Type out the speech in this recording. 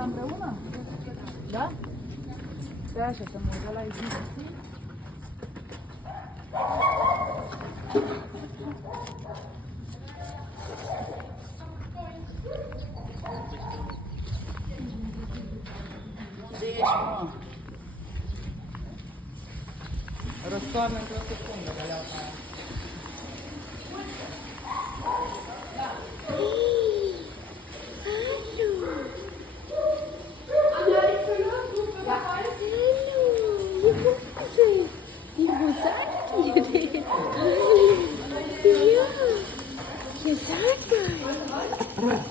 așa împreună? Da? Stai așa, să mă uit la iubire. De ești, mă? Răstoarnă într-o secundă de leaua aia. Ihr seid geil.